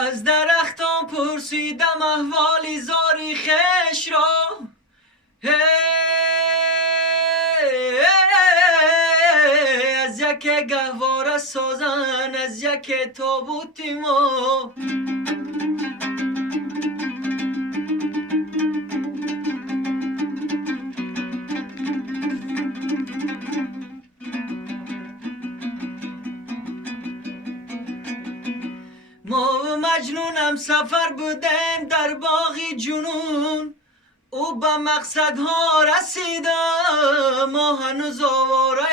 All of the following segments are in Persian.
از درختان پرسیدم احوالی زاری خش را، از یک گهواره سازن از یک تابوتی ما. ما و مجنونم سفر بودیم در باغ جنون، او به مقصدها رسیده ما هنوز آواره.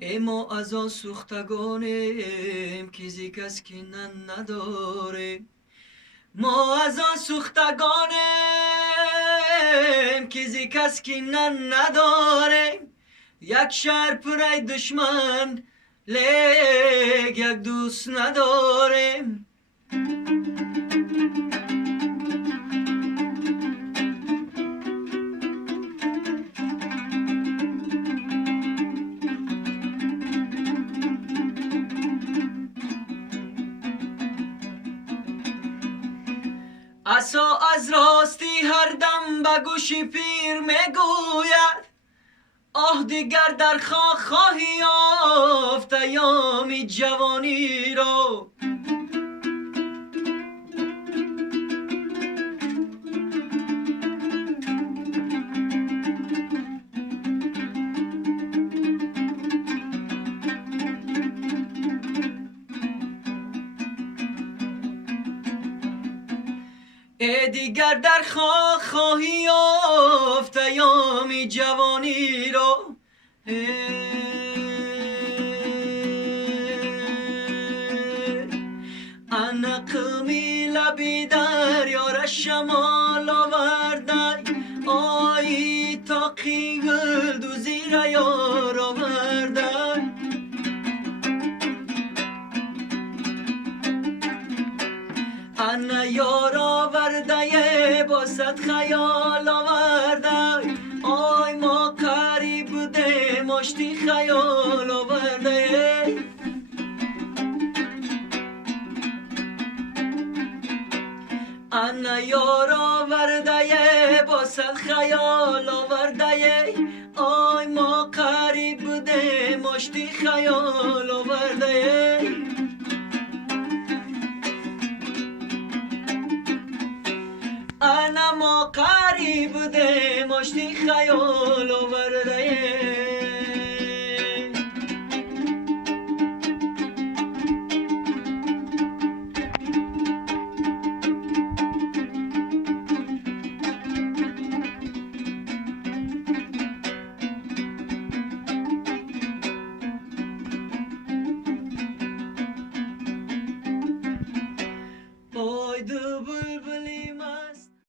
ای ما از آن سوختگانیم که زی کس که نداره، ما از آن سوختگانیم که زی کس که نداره. یک شهر پرای دشمن لیک یک دوست نداریم. عصا از راستی هر دم به گوش پیر میگوید، آه دیگر در خاک خواهی یافت ایام جوانی را. ای دیگر در خاک خواهی یافت ایام جوانی را. انقمی لبی دریا شمال آورده، آیی تاقی گل دو زیر یار آورده. ان یار آورده با صد خیال آورده، آی ما قریب بوده مشتی خیال آورده. ان یار آورده با صد خیال آورده، آی ما قریب بوده مشتی خیال آورده. انا ما قریب بوده مشتی خیال آورده.